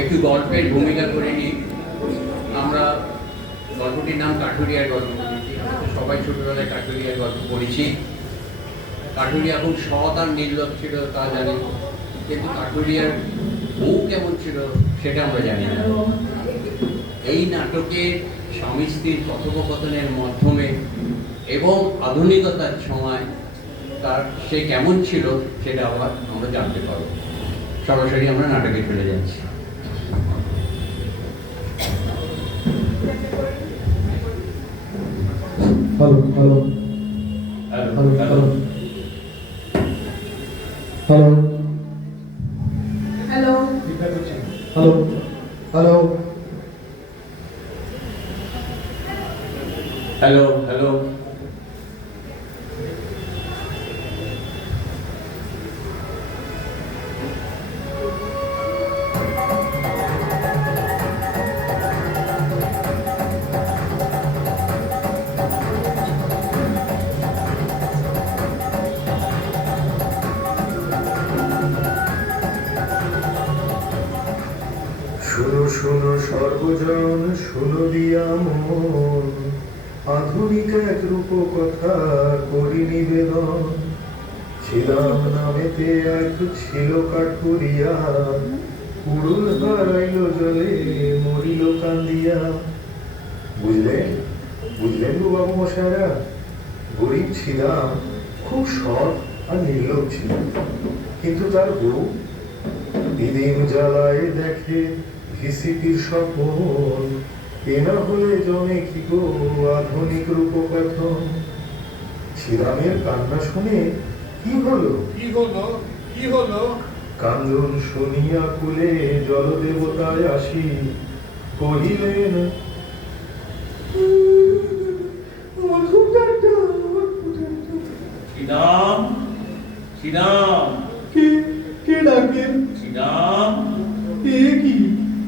একটু গল্পের ভূমিকা করে নিই। আমরা গল্পটির নাম কাঠুরিয়ার গল্প করেছি। আমরা তো সবাই ছোটবেলায় কাঠুরিয়ার গল্প পড়েছি। কাঠুরিয়া খুব সৎ আর নির্লোভ ছিল তা জানি, কিন্তু কাঠুরিয়ার বউ কেমন ছিল সেটা আমরা জানি না। এই নাটকে স্বামী স্ত্রীর কথোপকথনের মাধ্যমে এবং আধুনিকতার সময় তার সে কেমন ছিল সেটা আবার আমরা জানতে পারবো। সরাসরি আমরা নাটকে চলে যাচ্ছি। Hello hello hello hello hello hello hello hello hello hello শুনো শুনো সর্বজন, শুনো দিয়া মন, আধুনিক এক রূপ কথা করি নিবেদন। ছিলাম নামেতে এক ছিল কাঠুরিয়া, কুড়ুল হারাইল জলে মরিল কান্দিয়া। বুঝলেন বুঝলেন গো বাবু মশাইরা, গরিব ছিলাম, খুব সৎ আর নির্লোভ ছিল, কিন্তু তার বউ দিদিম জ্বালায় দেখে ভিসিপির স্বপন। এ না হলে জমে কি গো আধুনিক রূপকথন। শ্রীরামের কান্না শুনে কি হলো কি হলো কি হলো? কান্দন শুনিয়া কুলে জলদেবতায় আসি কহিলেন, আমার খুব ডাক্তার, আমার খুব ডাক্তার। শ্রীরাম শ্রীরাম কে কে ডাকে? শ্রীরাম কে কি?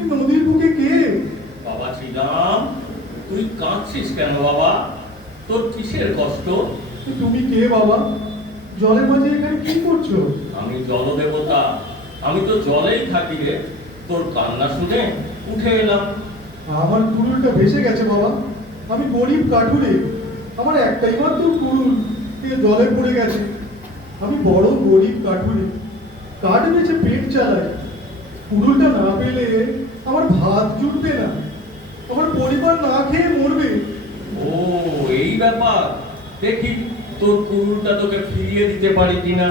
এ নদীর বুকে কে? বাবা শ্রীরাম, তুই কাঁদছিস কেন বাবা? তোর কিসের কষ্ট? তুমি কে বাবা? জলের মাঝে এখানে কি করছো? আমি জলদেবতা, আমি তো জলেই থাকি রে। তোর কান্না শুনে উঠে এলাম। আমার কুড়ুলটা ভেসে গেছে বাবা। আমি গরিব কাঠুরে, আমার একটাই মাত্র কুড়ুল, এ জলে পড়ে গেছে। আমি বড় গরিব কাঠুরে, কাঠ বেচে পেট চালাই। কুড়ুলটা না পেলে আমার ভাত জুটবে না, আমার পরিবার না খেয়ে মরবে। ও এই ব্যাপার, দেখি তোর কুড়ুলটা তোকে ফিরিয়ে দিতে পারি কিনা।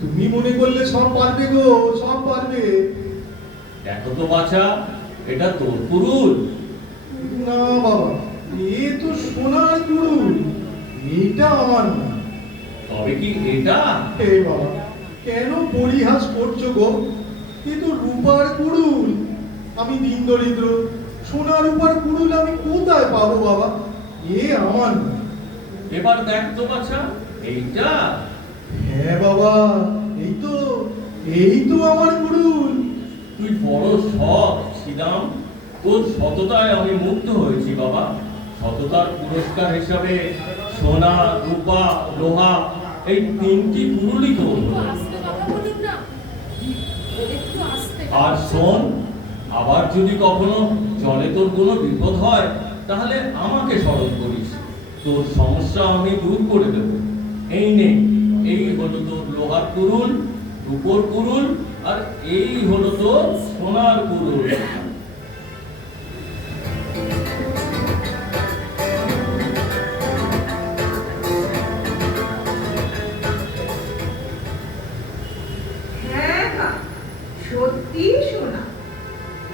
তুমি মনে করলে সব পারবে গো, সব পারবে। দেখো তো বাছা, এটা তোর কুড়ুল। না বাবা, এ তো সোনার কুড়ুল, এইটা আমার না। তবে কি এটা? হে বাবা, কেন পরিহাস করছো গো? এ তো রূপার কুড়ুল। আমি দিন দরিদ্র, সোনা রূপার কুড়ুল আমি কোথায় পাবো বাবা? এ আমার না। এবার দেখ তো বাছা, এইটা। হ্যাঁ বাবা, এই তো আমার কুড়ুল। তুই বড় সৎ শ্রীরাম, তোর সততায় আমি মুগ্ধ হয়েছি বাবা। সততার পুরস্কার হিসাবে সোনা, রূপা, লোহা এই তিনটি কুড়ুলই তোর হলো। আর শোন, আবার যদি কখনো জলে তোর কোনো বিপদ হয় তাহলে আমাকে স্মরণ করিস, তোর সমস্যা আমি দূর করে দেব। এই নে, এই হলো তোর লোহার কুড়ুল, রূপোর কুড়ুল, আর এই হলো তোর সোনার কুড়ুল। হ্যাঁ মা, সত্যি শোনা,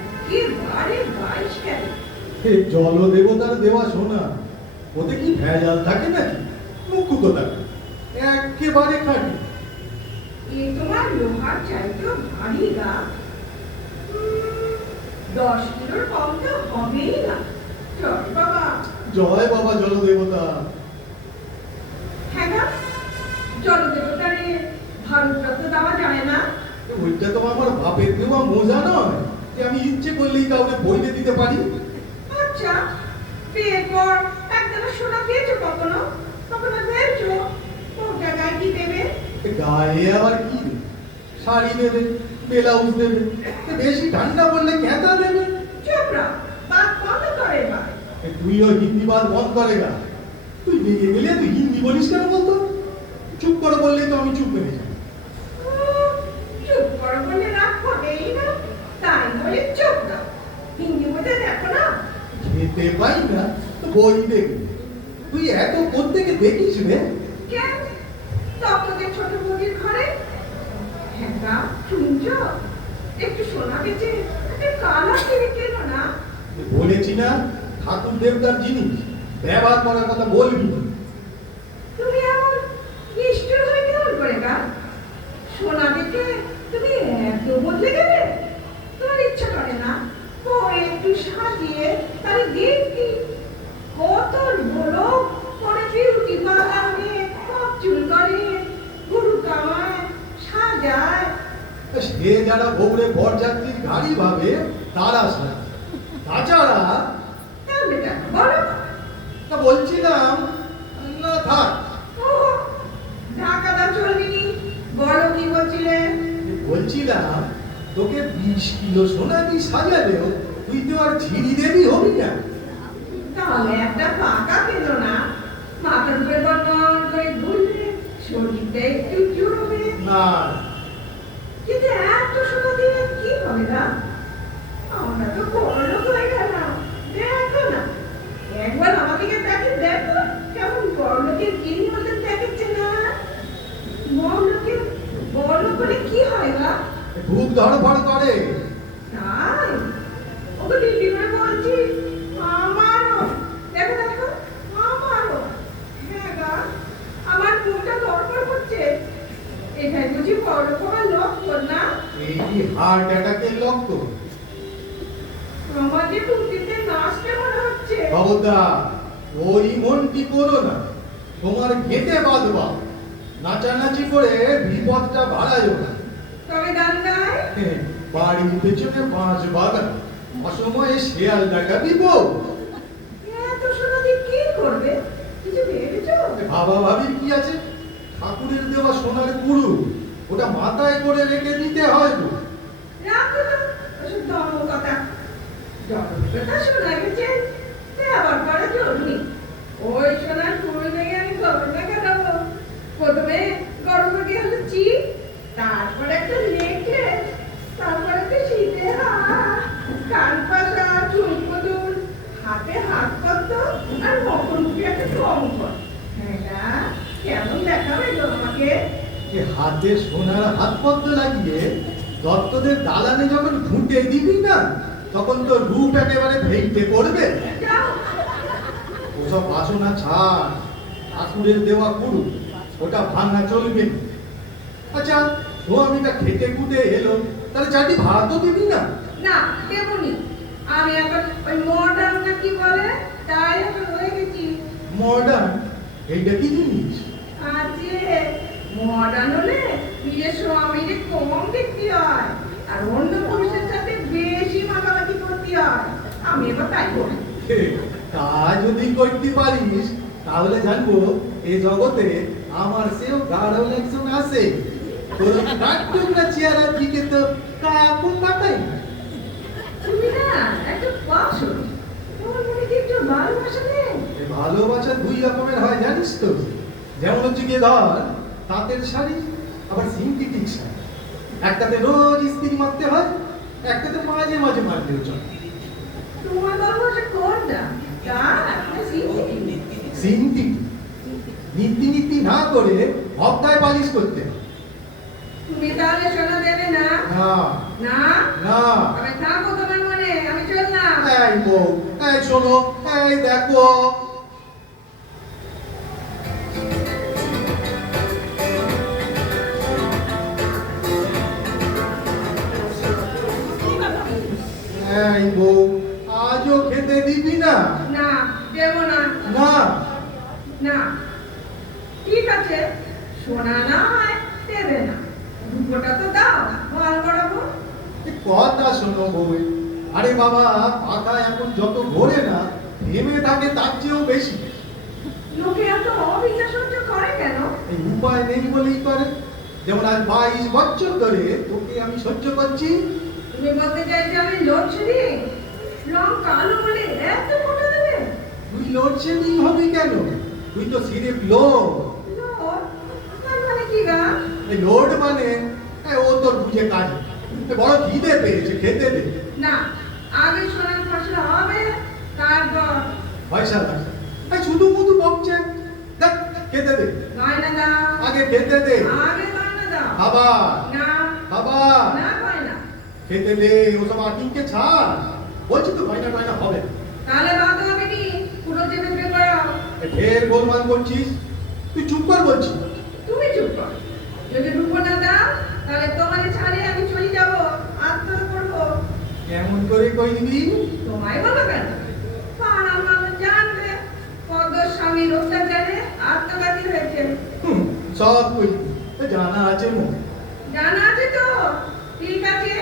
একেবারে 22 ক্যারেট। হে জলদেবতার দেওয়া সোনা, ওতে কি ভেজাল থাকে নাকি? মুখ্য থাকে, একেবারে খাঁটি। এ তোমার লোহার চাইতেও ভারী গা। 10 কিলোর কম তো হবেই না। চল বাবা। জয় বাবা জলদেবতা। হ্যাঁ না, জলদেবতারে ভারতরত্ন দেওয়া যায় না? ওইটা তো আমার বাপের দেওয়া মোজা নয় যে আমি ইচ্ছে করলেই কাউকে বইতে দিতে পারি। আচ্ছা, বিয়ের পর একদম সোনা পেয়েছো কখনো? কখনো ভেবেছো ওর জায়গায় কি দেবে? গায়ে আবার কি? শাড়ি দেবে, ব্লাউজ দেবে, বেশি ঠান্ডা পড়লে ক্যাঁথা দেবে। চুপ রহ, বাদ বন্ধ করে এবার। তুইও হিন্দি বাদ বন্ধ করে গা। তুই বেরিয়ে গেলে তুই হিন্দি বলিস কেন বলতো? চুপ করে বললে তো আমি চুপ করে যাই। চুপ করো বলে রাগ হবেই না, তাই বলে চুপ না। হিন্দি বোঝা দেখো না। খেতে পাই না তো বই দেখবি। তুই এত কোত্থেকে দেখিস রে? কেন তোদের ছোট বৌদির ঘরে হ্যাঁ গা শুনছ, একটু সোনা বেচে একটা কালা কিনে কেন না? বলেছি না, ঠাকুর দেবতার জিনিস ব্যবহার করার কথা বলবি না। তুমি এমন নিষ্ঠুর হয়ে কেমন করে গা? সোনা দেখে তুমি এত বদলে গেলে? তোমার ইচ্ছা করে না পরে একটু সাজিয়ে তাহলে দেখি কত বড় পরে বিউটি পার্লার নিয়ে সব চুল করে গরু কামায় সাজায়? সে যারা বউরে বরযাত্রীর গাড়ি ভাবে তারা সাজে। তাছাড়া তাহলে কেন বলো? তা বলছিলাম না থাক। ও ঢাকা দাও চলবি নি, বলো কি বলছিলে? বলছিলাম তোকে 20 কিলো সোনা দিয়ে সাজালেও তুই তো আর ঝিরি দেবী হবি না। তাহলে একটা পাকা পেল না, মাথার উপরে বর্ণন করে ঘুরলে শরীরটা একটু জুড়বে। না, কিন্তু এত সোনা দিয়ে কি হবে না? আমরা তো বড় লোক হয়ে গেলাম, দেখো না একবার আমাকে দেখে দেখো কেমন বড় লোকের গিরি মতন দেখাচ্ছে না? বড় লোক করে কি হয় না? খুব ধড়ফড় করে। তাই ওকে দিদি করে বলছি আমারও দেখো দেখো আমারও। হ্যাঁ গা আমার মুখটা দরকার করছে। এটাই বুঝি বড় বড় লক্ষণ না? এই হার্ট অ্যাটাকের লক্ষণ। আমাদের টুটিতে নাচতে মনে হচ্ছে। খবরদার ওই মনটি করো না, তোমার ঘেটে বাঁধবা। নাচানাচি করে বিপদটা বাড়ায় না। তবে গান গায় বাড়ির পেছনে 5 বাগান, অসময়ে শেয়াল ডাকাবি বউ। এত সোনা দিয়ে কি করবে কিছু ভেবেছো? ভাবা ভাবির কি আছে? ঠাকুরের দেওয়া সোনার কুড়ু, ওটা মাথায় করে রেখে দিতে হয় তো। রাখো তো ওসব দম কথা। কথা শোনা গেছে আবার পরে জরুরি। ওই সোনার কুড়ি থেকে আমি গরমে কাটাবো। প্রথমে গরমে গেলে চিপ, তারপর একটা নেকলেস, তারপর একটা শীতে হাত, কান পাশা, চুল পুতুল, হাতে হাত পদ্ম আর মুখে একটা কঙ্কর। হ্যাঁ কেমন দেখাবে গো আমাকে? যে হাতে সোনার হাত পদ্ম লাগিয়ে দত্তদের দালানে যখন ঘুঁটে দিবি না, তখন তো রূপ একেবারে ভেঙে পড়বে। যাও ওসব বাসনা ছাড়, ঠাকুরের দেওয়া কুড়ু, ওটা ভাঙা চলবে না। আচ্ছা স্বামীটা খেতে খুঁটে এলো, তাহলে চারটি ভাতও দিবি না? না দেবনি। আমি এখন ওই মডার্ন না কি বলে তাই এখন হয়ে গেছি। মডার্ন এইটা কি জিনিস? আছে মডার্ন হলে নিজের স্বামীকে কম দেখতে হয় আর অন্য পুরুষের সাথে বেশি মাখামাখি করতে হয়। আমি এবার তাই করি। তা যদি করতে পারিস তাহলে জানবো এ জগতে আমার সেও গাঢ় একজন আছে। তোর নাট্যকরা চেহারার দিকে তো কাকুন তাকাই না। তুমি না একটা পাশো, তোমার মনে কি একটু ভালোবাসা নেই? এ ভালোবাসা 2 রকমের হয় জানিস তো। যেমন হচ্ছে গিয়ে ধর তাঁতের শাড়ি, আবার সিনথেটিক শাড়ি। একটাতে রোজ ইস্ত্রি মারতে হয়, একটাতে মাঝে মাঝে মারলেও চলে। তোমার ভালোবাসা কোনটা? তার সিনথেটিক নীতি নীতি না করে হপ্তায় পালিশ করতে হয়। তুমি তাহলে সোনা দেবে না? না না না। আমি থাকবো তোমার মনে, আমি চললাম। এই বউ, এই শোনো, এই দেখো। এই বউ, আজও খেতে দিবি না? না দেবো না। না। না ঠিক আছে, সোনা না হয় দেবে না, দুটোটা তো দাও মাল করাবো। এ কথা শোনো বউ। আরে বাবা, পাতা এখন যত ঘোরে না, থেমে থাকে তার চেয়েও বেশি। লোকে এত অবিশ্বাস সহ্য করে কেন? এই উপায় নেই বলেই করে। যেমন আজ 22 বছর ধরে তোকে আমি সহ্য করছি। তুমি বলতে চাইছো আমি লোডশেডিং? রং কালো বলে এত ফটো দেবে? তুই লোডশেডিং হবি কেন? তুই তো সিরিফ লোড। লোড? তার মানে কি গা? এই লোড মানে ও তোর বুঝে কাজ। বড় খিদে পেয়েছে, খেতে দে। না, আগে সোনার ফসল হবে তারপর। পয়সা লাগে শুধু মুধু বকছে। দেখ, খেতে দে, গয়না দাও, আগে খেতে দে। আগে গয়না দাও। আবার না, আবার না গয়না। খেতে দে, ওসব আটিংকে ছাড়। বলছি তো গয়না টয়না হবে। তাহলে বাদ হবে কি? পুরো চেপে চেপে করো। ফের গোলমাল করছিস। তুই চুপ কর বলছি। তুমি চুপ করো। যদি রূপো না দাও তাহলে তোমাকে ছাড়িয়ে আমি চলে যাবো, আত্মহত্যা করবো। কেমন করে কই দিবি? তোমায় বলো কেন? পাড়ার মানুষ জানবে পদ্মর স্বামীর অত্যাচারে আত্মঘাতী হয়েছে। সব কই জানা আছে মো। জানা আছে তো? ঠিক আছে,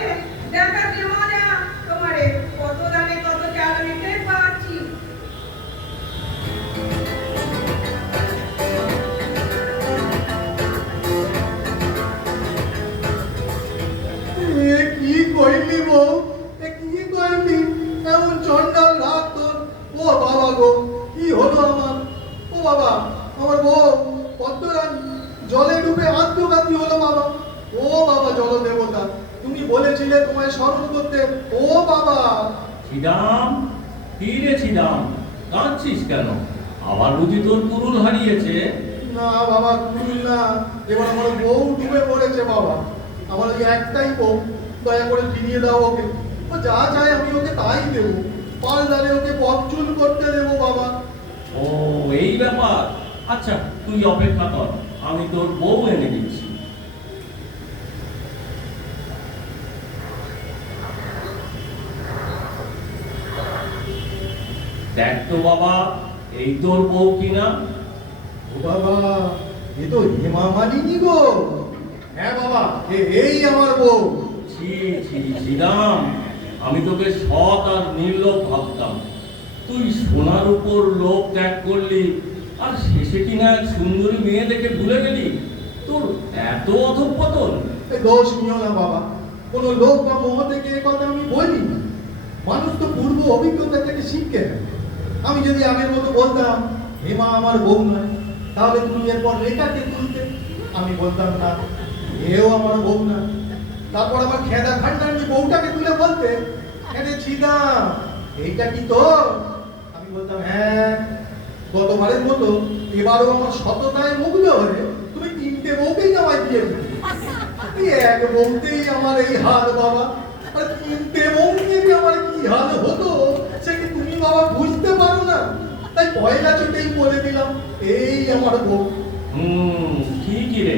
দেখাচ্ছি মজা তোমারে। কত দানে কত চাল আমি টের পাচ্ছি। কি কইলি বউ? কি কইলি? এমন চন্ডাল রাত তোর। ও বাবা গো, কি হলো আমার? ও বাবা, আমার বউ পদ্মরানী জলে ডুবে আত্মঘাতী হলো বাবা। ও বাবা জল দেবতা, তুমি বলেছিলে তোমায় স্মরণ করতে। ও বাবা। ছিদাম, কি রে ছিদাম, কাঁদছিস কেন? আবার বুঝি তোর কুরুল হারিয়েছে? না বাবা, কুল না, এবার আমার বউ ডুবে পড়েছে বাবা। আমার ওই একটাই বউ, দয়া করে ফিরিয়ে দাও ওকে। ও যা চায় আমি ওকে তাই দেবো। পাল্লারে ওকে পথচুল করতে দেবো বাবা। ও এই ব্যাপার। আচ্ছা তুই অপেক্ষা কর, আমি তোর বউ এনে দিচ্ছি। দেখ তো বাবা, এই তোর বউ কিনা? ও বাবা, এ তো হেমা মালিনী গো। হ্যাঁ বাবা, এই আমার বউ। ছি ছি ছিদাম, আমি তোকে সৎ আর নির্লোভ ভাবতাম। তুই সোনার উপর লোভ ত্যাগ করলি, আর শেষে কিনা এক সুন্দরী মেয়ে দেখে ভুলে গেলি। তোর এত অধঃপতন। এ দোষ নিও না বাবা, কোনো লোক বা মোহ থেকে এ কথা আমি বলি না। মানুষ তো পূর্ব অভিজ্ঞতা থেকে শিখে নেয়। আমি যদি আগের মতো বলতাম হেমা আমার বউ নয়, তাহলে তুমি এরপর রেখাকে তুলতে। আমি বলতাম না, এও আমার বউ না। তারপর আবার খেদা খান্ডানি বউটাকে তুলে বলতে, আরে ছিদা এইটা কি তোর? আমি বলতাম হ্যাঁ। গতবারের মতো এবারও আমার সততায় মুগ্ধ হয়ে তুমি 3টে বউকেই আমায় দিয়ে দিলে। এক বউতেই আমার এই হাল বাবা, আর 3টে বউ নিয়ে যে আমার কি হাল হতো সে কি তুমি বাবা বুঝতে পারো না? তাই পয়লা চোটেই বলে দিলাম, এই আমার বউ। ঠিকই রে,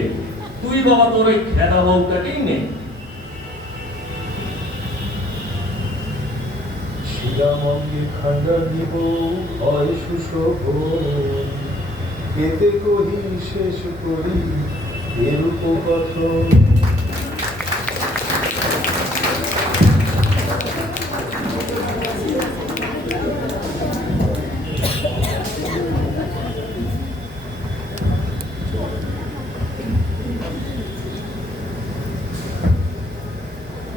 তুই বাবা তোর ওই খেদা বউটাকেই নে। শিলামঙ্গে খান্ডা নিব হয় সুশোভন, এতে কহি শেষ করি এরূপ কথন।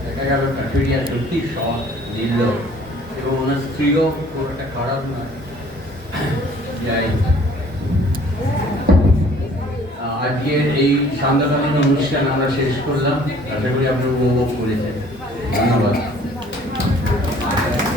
দেখা গেল কাঠুরিয়া সত্যি সৎ, নির্লোভ, এবং ওনার স্ত্রীও খুব একটা খারাপ নয়। যাই, আজকের এই সান্ধ্যকালীন অনুষ্ঠান আমরা শেষ করলাম। আশা করি আপনারা উপভোগ করেছেন। ধন্যবাদ।